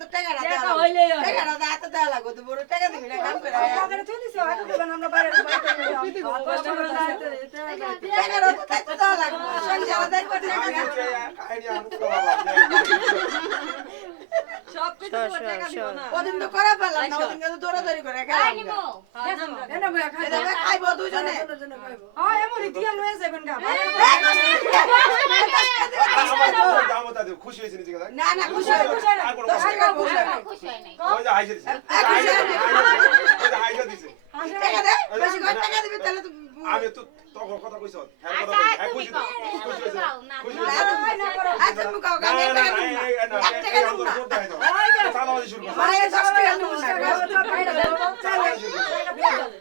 তো টাকা না টাকা হইলেই হয়। টাকা না হাতে দেওয়া লাগবে তো বড় টাকা দিবি না কাম করে টাকাটা তুই দিছো আগে দিবেন আমরা বাইরে বাইরে কষ্ট করে যাইতে টাকা না তো তাইতে দেওয়া লাগবে সংসার দেয় কত টাকা সব কিছু টাকা দিব না ওদিন তো করা পেলাম না ওদিন তো দৌড়াদৌড়ি করে খেলাম এটা বয়া খাই এটা খাইবো দুজনে হ্যাঁ এমনই দিয়া লয়ে যাবেন গা খুশি হয়েছে নিজে কথা না না খুশি হয়ে খুশি আর কোনো 10 টাকা খুশি হয়ে খুশি হয় নাই ওই যে হাইছে দিছে ওই যে হাইছে দিছে টাকা দে বেশি করে টাকা দিবি তাহলে তো আমি তো তখন কথা কইছ হ্যাঁ কথা আচ্ছা কই হ্যাঁ খুশি তুমি হয়েছে কও না খুশি তুমি হয়েছে আচ্ছা মুকাও গান টাকা দিবি না 1 টাকা দিবি না চালাবাজি শুরু করো মানে 10 টাকা দিবি না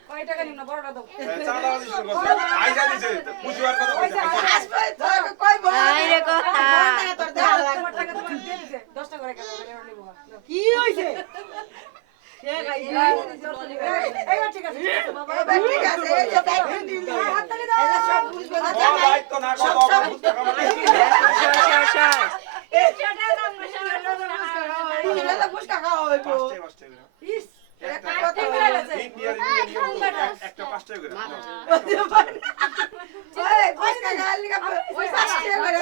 কয় টাকা নিম না বড়টা দাও চালাবাজি শুরু করো হাইছে দিছে খুশি হওয়ার কথা কইছে আসবে তো কইবো আইরে কথা টাকা তোর দেওয়া লাগবে তোমার টাকা তোমার দিয়ে দিছে 10 টাকা করে কেন নিব কি হইছে এইবার ঠিক আছে বাবা এবার ঠিক আছে এই যে দায়িত্ব দিন হাততালি দাও এলা সব বুঝবে না ও দায়িত্ব না কত অবুঝ টাকা মানে এটা তো ফুসকা খাওয়া হইবো পাঁচটা ইস একটা কথা হয়ে গেছে একটা পাঁচটা করে ওই ফুসকা খাওয়ার লিগা 5 টাকা করে